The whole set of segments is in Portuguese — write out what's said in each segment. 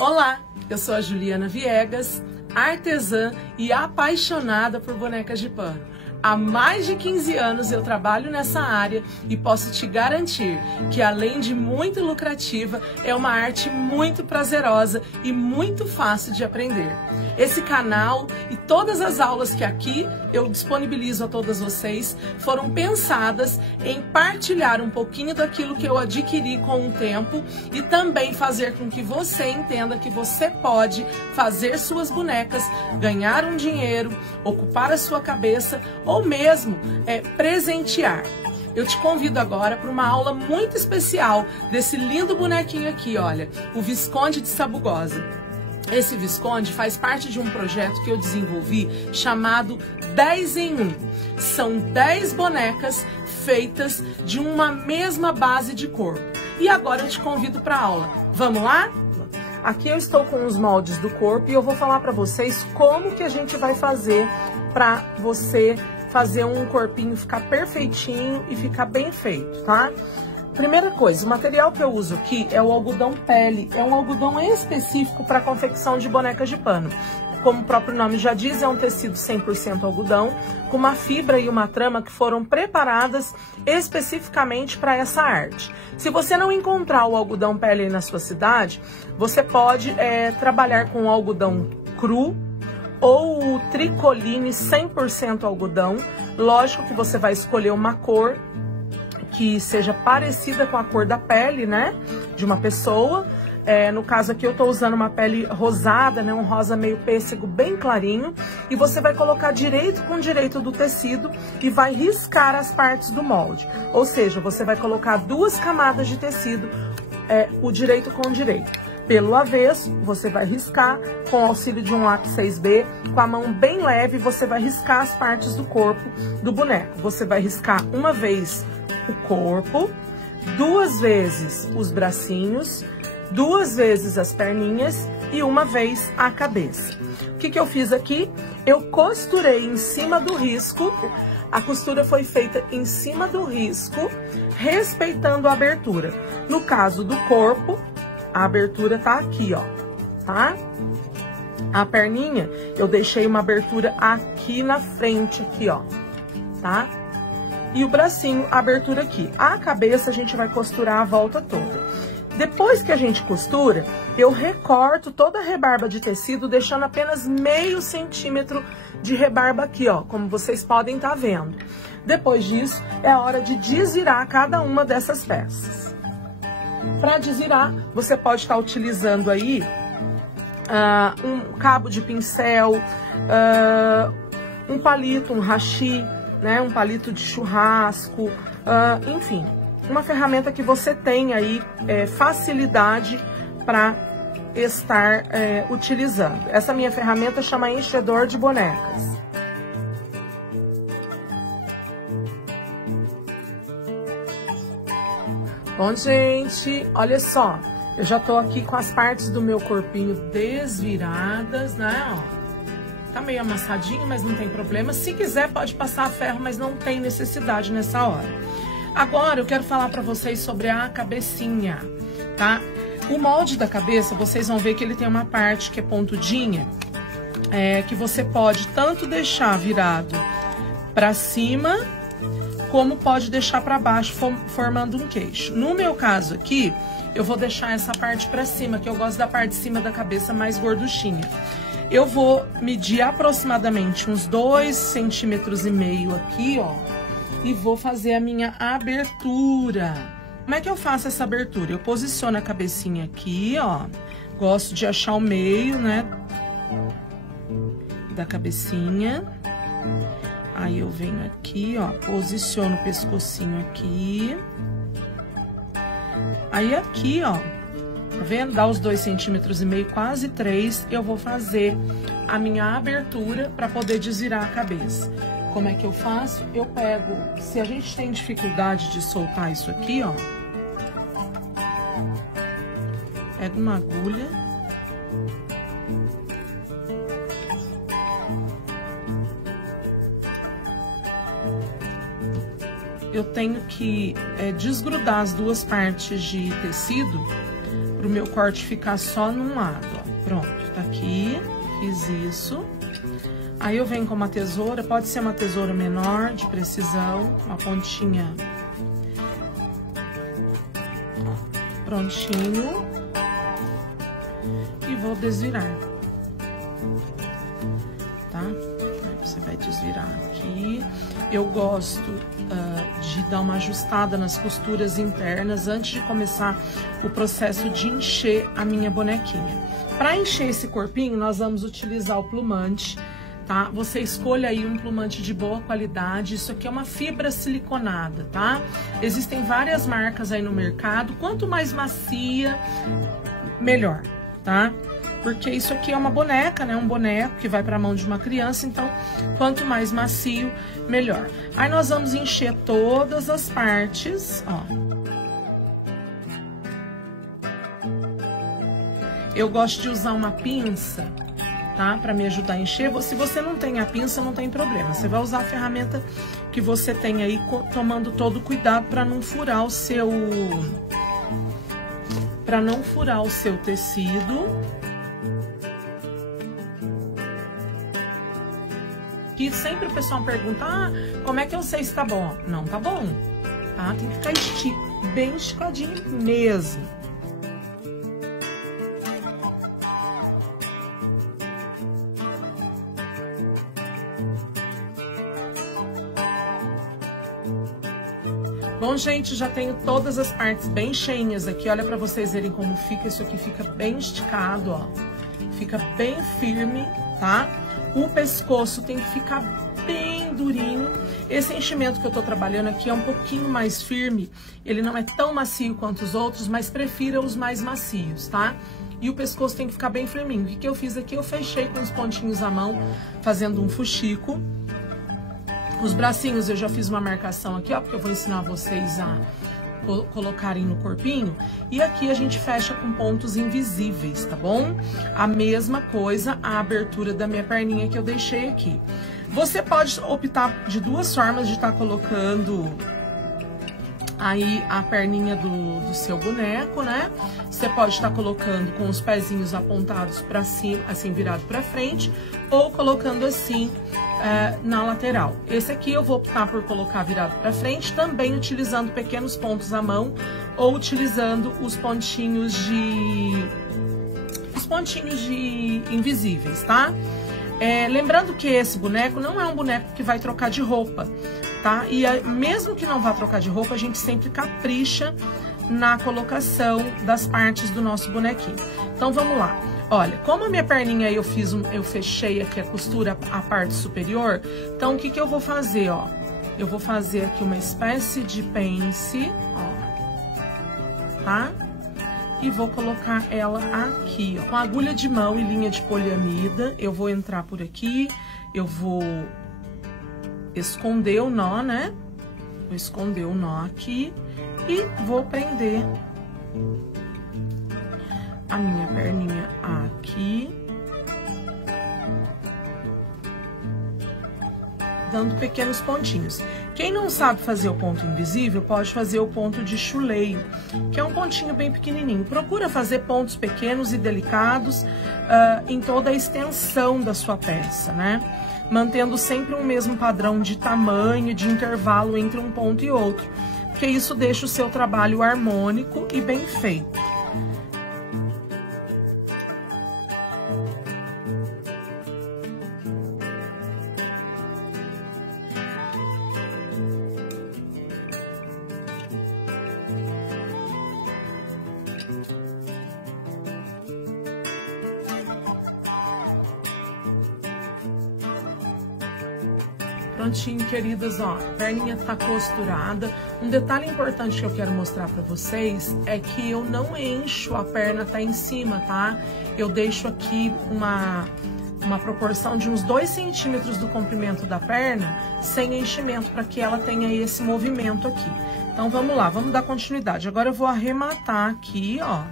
Olá, eu sou a Juliana Viegas, artesã e apaixonada por bonecas de pano. Há mais de 15 anos eu trabalho nessa área e posso te garantir que, além de muito lucrativa, é uma arte muito prazerosa e muito fácil de aprender. Esse canal e todas as aulas que aqui eu disponibilizo a todas vocês foram pensadas em partilhar um pouquinho daquilo que eu adquiri com o tempo e também fazer com que você entenda que você pode fazer suas bonecas, ganhar um dinheiro, ocupar a sua cabeça ou mesmo presentear. Eu te convido agora para uma aula muito especial desse lindo bonequinho aqui, olha, o Visconde de Sabugosa. Esse Visconde faz parte de um projeto que eu desenvolvi chamado 10 em 1. São 10 bonecas feitas de uma mesma base de corpo. E agora eu te convido para a aula. Vamos lá? Aqui eu estou com os moldes do corpo e eu vou falar para vocês como que a gente vai fazer para você fazer um corpinho ficar perfeitinho e ficar bem feito, tá? Primeira coisa, o material que eu uso aqui é o algodão pele, é um algodão específico para confecção de bonecas de pano. Como o próprio nome já diz, é um tecido 100% algodão, com uma fibra e uma trama que foram preparadas especificamente para essa arte. Se você não encontrar o algodão pele aí na sua cidade, você pode trabalhar com o algodão cru, ou o tricoline 100% algodão. Lógico que você vai escolher uma cor que seja parecida com a cor da pele, né, de uma pessoa. No caso aqui eu tô usando uma pele rosada, né, um rosa meio pêssego bem clarinho. E você vai colocar direito com direito do tecido e vai riscar as partes do molde. Ou seja, você vai colocar 2 camadas de tecido, o direito com o direito. Pelo avesso, você vai riscar com o auxílio de um lápis 6B, com a mão bem leve, você vai riscar as partes do corpo do boneco. Você vai riscar uma vez o corpo, 2 vezes os bracinhos, 2 vezes as perninhas e uma vez a cabeça. O que eu fiz aqui? Eu costurei em cima do risco. A costura foi feita em cima do risco, respeitando a abertura. No caso do corpo, a abertura tá aqui, ó, tá? A perninha, eu deixei uma abertura aqui na frente, aqui, ó, tá? E o bracinho, a abertura aqui. A cabeça, a gente vai costurar a volta toda. Depois que a gente costura, eu recorto toda a rebarba de tecido, deixando apenas meio centímetro de rebarba aqui, ó, como vocês podem estar vendo. Depois disso, é a hora de desvirar cada uma dessas peças. Para desvirar, você pode estar utilizando aí um cabo de pincel, um palito, um hashi, né, um palito de churrasco, enfim, uma ferramenta que você tem aí facilidade para estar utilizando. Essa minha ferramenta chama enchedor de bonecas. Bom, gente, olha só, eu já tô aqui com as partes do meu corpinho desviradas, né, ó. Tá meio amassadinho, mas não tem problema. Se quiser, pode passar a ferro, mas não tem necessidade nessa hora. Agora, eu quero falar pra vocês sobre a cabecinha, tá? O molde da cabeça, vocês vão ver que ele tem uma parte que é pontudinha, que você pode tanto deixar virado pra cima, como pode deixar para baixo, formando um queixo. No meu caso aqui, eu vou deixar essa parte para cima, que eu gosto da parte de cima da cabeça mais gorduchinha. Eu vou medir aproximadamente uns 2,5 centímetros aqui, ó, e vou fazer a minha abertura. Como é que eu faço essa abertura? Eu posiciono a cabecinha aqui, ó, gosto de achar o meio, né, da cabecinha. Aí eu venho aqui, ó, posiciono o pescocinho aqui. Aí aqui, ó, tá vendo? Dá os 2,5 centímetros, quase 3, eu vou fazer a minha abertura para poder desvirar a cabeça. Como é que eu faço? Eu pego, se a gente tem dificuldade de soltar isso aqui, ó, pego uma agulha. Eu tenho que desgrudar as 2 partes de tecido pro meu corte ficar só num lado, ó. Pronto, tá aqui, fiz isso. Aí eu venho com uma tesoura, pode ser uma tesoura menor, de precisão, uma pontinha. Prontinho. E vou desvirar. Tá? Aí você vai desvirar aqui. Eu gosto de dar uma ajustada nas costuras internas antes de começar o processo de encher a minha bonequinha. Para encher esse corpinho, nós vamos utilizar o plumante, tá? Você escolha aí um plumante de boa qualidade. Isso aqui é uma fibra siliconada, tá? Existem várias marcas aí no mercado. Quanto mais macia, melhor, tá? Porque isso aqui é uma boneca, né? Um boneco que vai para a mão de uma criança, então quanto mais macio, melhor. Aí nós vamos encher todas as partes, ó. Eu gosto de usar uma pinça, tá? Para me ajudar a encher. Se você não tem a pinça, não tem problema. Você vai usar a ferramenta que você tem aí, tomando todo cuidado para não furar o seu... para não furar o seu tecido. Que sempre o pessoal pergunta, como é que eu sei se tá bom? Não tá bom, tá? Tem que ficar bem esticadinho mesmo. Bom, gente, já tenho todas as partes bem cheinhas aqui. Olha pra vocês verem como fica. Isso aqui fica bem esticado, ó. Fica bem firme, tá? O pescoço tem que ficar bem durinho. Esse enchimento que eu tô trabalhando aqui é um pouquinho mais firme. Ele não é tão macio quanto os outros, mas prefira os mais macios, tá? E o pescoço tem que ficar bem firminho. O que eu fiz aqui? Eu fechei com os pontinhos à mão, fazendo um fuxico. Os bracinhos eu já fiz uma marcação aqui, ó, porque eu vou ensinar vocês a colocarem no corpinho. E aqui a gente fecha com pontos invisíveis, tá bom? A mesma coisa, a abertura da minha perninha que eu deixei aqui. Você pode optar de duas formas de estar colocando aí a perninha do seu boneco, né? Você pode estar colocando com os pezinhos apontados para cima, assim, virado para frente, ou colocando assim na lateral. Esse aqui eu vou optar por colocar virado para frente, também utilizando pequenos pontos à mão, ou utilizando os pontinhos de invisíveis, tá? Lembrando que esse boneco não é um boneco que vai trocar de roupa, tá? E mesmo que não vá trocar de roupa, a gente sempre capricha na colocação das partes do nosso bonequinho. Então vamos lá. Olha, como a minha perninha eu fechei aqui a costura, a parte superior, então o que que eu vou fazer, ó? Eu vou fazer aqui uma espécie de pence, ó, tá? E vou colocar ela aqui, ó. Com agulha de mão e linha de poliamida, eu vou entrar por aqui, eu vou esconder o nó, né? Vou esconder o nó aqui e vou prender a minha perninha aqui, dando pequenos pontinhos. Quem não sabe fazer o ponto invisível, pode fazer o ponto de chuleio, que é um pontinho bem pequenininho. Procura fazer pontos pequenos e delicados em toda a extensão da sua peça, né? Mantendo sempre o mesmo padrão de tamanho, de intervalo entre um ponto e outro, porque isso deixa o seu trabalho harmônico e bem feito. Prontinho, queridas, ó, a perninha tá costurada. Um detalhe importante que eu quero mostrar pra vocês é que eu não encho a perna até em cima, tá? Eu deixo aqui uma proporção de uns 2 centímetros do comprimento da perna sem enchimento, para que ela tenha esse movimento aqui. Então vamos lá, vamos dar continuidade. Agora eu vou arrematar aqui, ó.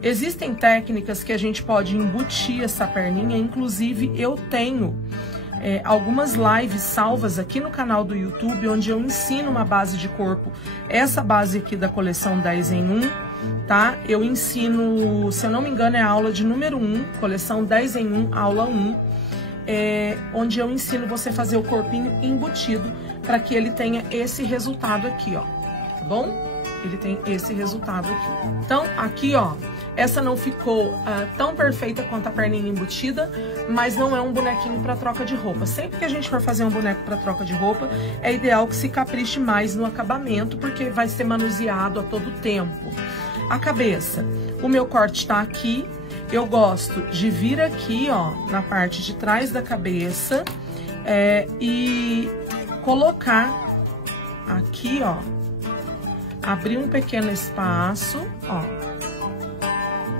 Existem técnicas que a gente pode embutir essa perninha, inclusive eu tenho algumas lives salvas aqui no canal do YouTube, onde eu ensino uma base de corpo. Essa base aqui da coleção 10 em 1, tá? Eu ensino, se eu não me engano, é a aula de número 1, coleção 10 em 1, aula 1, onde eu ensino você a fazer o corpinho embutido para que ele tenha esse resultado aqui, ó, tá bom? Ele tem esse resultado aqui. Então, aqui, ó, essa não ficou tão perfeita quanto a perninha embutida, mas não é um bonequinho para troca de roupa. Sempre que a gente for fazer um boneco para troca de roupa, é ideal que se capriche mais no acabamento, porque vai ser manuseado a todo tempo. A cabeça, o meu corte tá aqui. Eu gosto de vir aqui, ó, na parte de trás da cabeça e colocar aqui, ó, abrir um pequeno espaço, ó,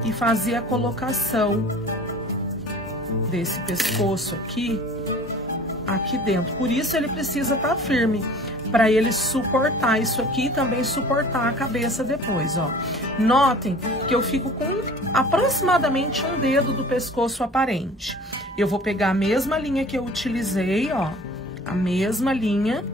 e fazer a colocação desse pescoço aqui dentro. Por isso ele precisa estar firme, para ele suportar isso aqui e também suportar a cabeça depois, ó. Notem que eu fico com aproximadamente um dedo do pescoço aparente. Eu vou pegar a mesma linha que eu utilizei, ó, a mesma linha.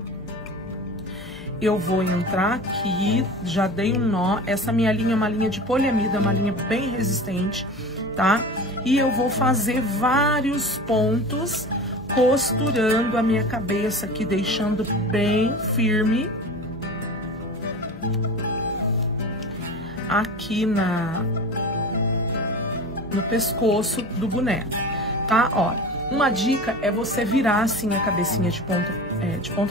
Eu vou entrar aqui, já dei um nó. Essa minha linha é uma linha de poliamida, uma linha bem resistente, tá? E eu vou fazer vários pontos, costurando a minha cabeça aqui, deixando bem firme. Aqui no pescoço do boneco, tá? Ó, uma dica é você virar assim a cabecinha de ponta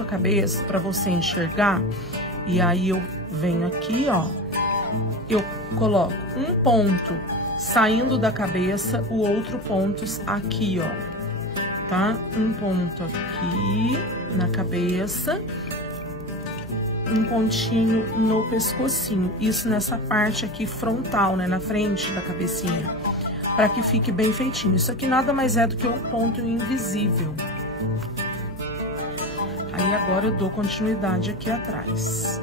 cabeça para você enxergar. E aí eu venho aqui, ó, eu coloco um ponto saindo da cabeça, o outro ponto aqui, ó, tá? Um ponto aqui na cabeça, um pontinho no pescocinho. Isso nessa parte aqui frontal, né, na frente da cabecinha, para que fique bem feitinho. Isso aqui nada mais é do que um ponto invisível. Aí agora eu dou continuidade aqui atrás.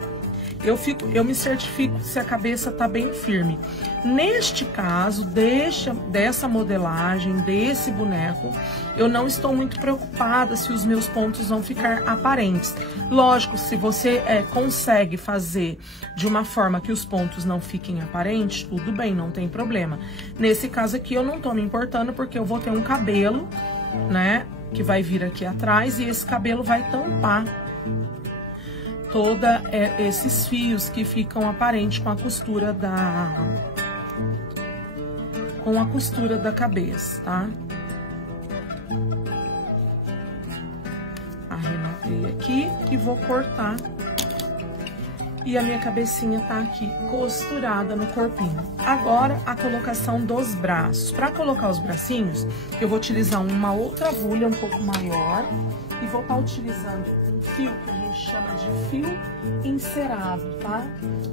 Eu me certifico se a cabeça tá bem firme. Neste caso, dessa modelagem, desse boneco, eu não estou muito preocupada se os meus pontos vão ficar aparentes. Lógico, se você consegue fazer de uma forma que os pontos não fiquem aparentes, tudo bem, não tem problema. Nesse caso aqui, eu não tô me importando, porque eu vou ter um cabelo, né, que vai vir aqui atrás, e esse cabelo vai tampar toda esses fios que ficam aparentes com a costura da cabeça, tá? Arrematei aqui e vou cortar. E a minha cabecinha tá aqui costurada no corpinho. Agora, a colocação dos braços. Para colocar os bracinhos, eu vou utilizar uma outra agulha um pouco maior e vou estar utilizando um fio que a gente chama de fio encerado, tá?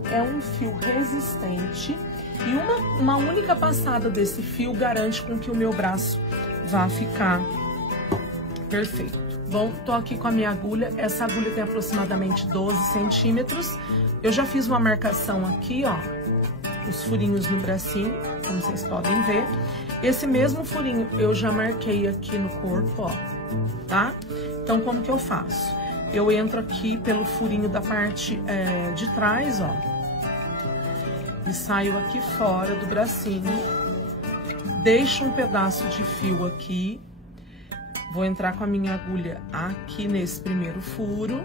É um fio resistente e uma única passada desse fio garante com que o meu braço vá ficar perfeito. Bom, tô aqui com a minha agulha. Essa agulha tem aproximadamente 12 centímetros. Eu já fiz uma marcação aqui, ó, os furinhos no bracinho, como vocês podem ver. Esse mesmo furinho eu já marquei aqui no corpo, ó, tá? Então, como que eu faço? Eu entro aqui pelo furinho da parte de trás, ó, e saio aqui fora do bracinho, deixo um pedaço de fio aqui. Vou entrar com a minha agulha aqui nesse primeiro furo,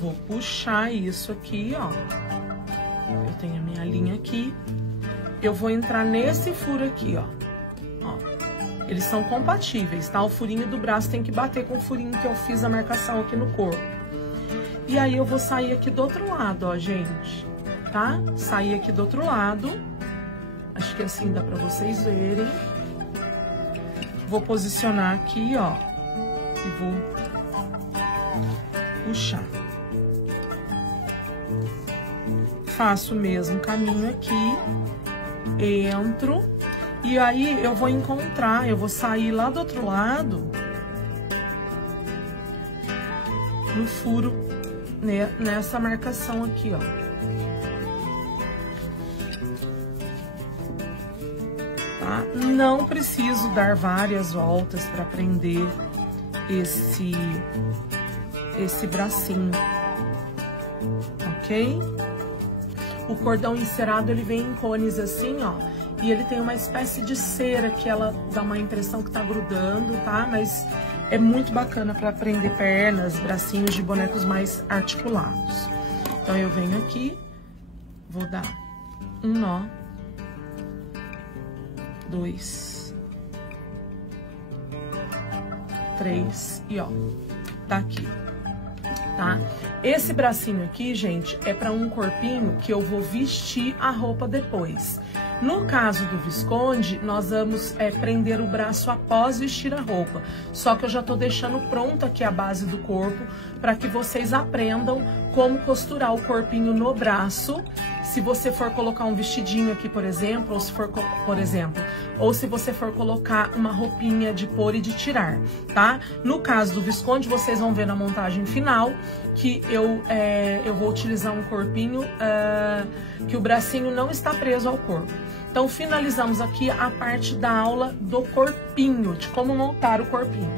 vou puxar isso aqui, ó, eu tenho a minha linha aqui, eu vou entrar nesse furo aqui, ó, eles são compatíveis, tá? O furinho do braço tem que bater com o furinho que eu fiz a marcação aqui no corpo. E aí eu vou sair aqui do outro lado, ó, gente, tá? Sair aqui do outro lado, acho que assim dá pra vocês verem. Vou posicionar aqui, ó, e vou puxar. Faço o mesmo caminho aqui, entro, e aí eu vou sair lá do outro lado, no furo, né, nessa marcação aqui, ó. Não preciso dar várias voltas para prender esse bracinho, ok? O cordão encerado, ele vem em cones assim, ó, e ele tem uma espécie de cera que ela dá uma impressão que tá grudando, tá? Mas é muito bacana para prender pernas, bracinhos de bonecos mais articulados. Então eu venho aqui, vou dar um nó, 2, 3 e ó, tá aqui, tá? Esse bracinho aqui, gente, é para um corpinho que eu vou vestir a roupa depois. No caso do Visconde, nós vamos prender o braço após vestir a roupa. Só que eu já tô deixando pronto aqui a base do corpo para que vocês aprendam como costurar o corpinho no braço. Se você for colocar um vestidinho aqui, por exemplo, ou se você for colocar uma roupinha de pôr e de tirar, tá? No caso do Visconde, vocês vão ver na montagem final que eu vou utilizar um corpinho que o bracinho não está preso ao corpo. Então, finalizamos aqui a parte da aula do corpinho, de como montar o corpinho.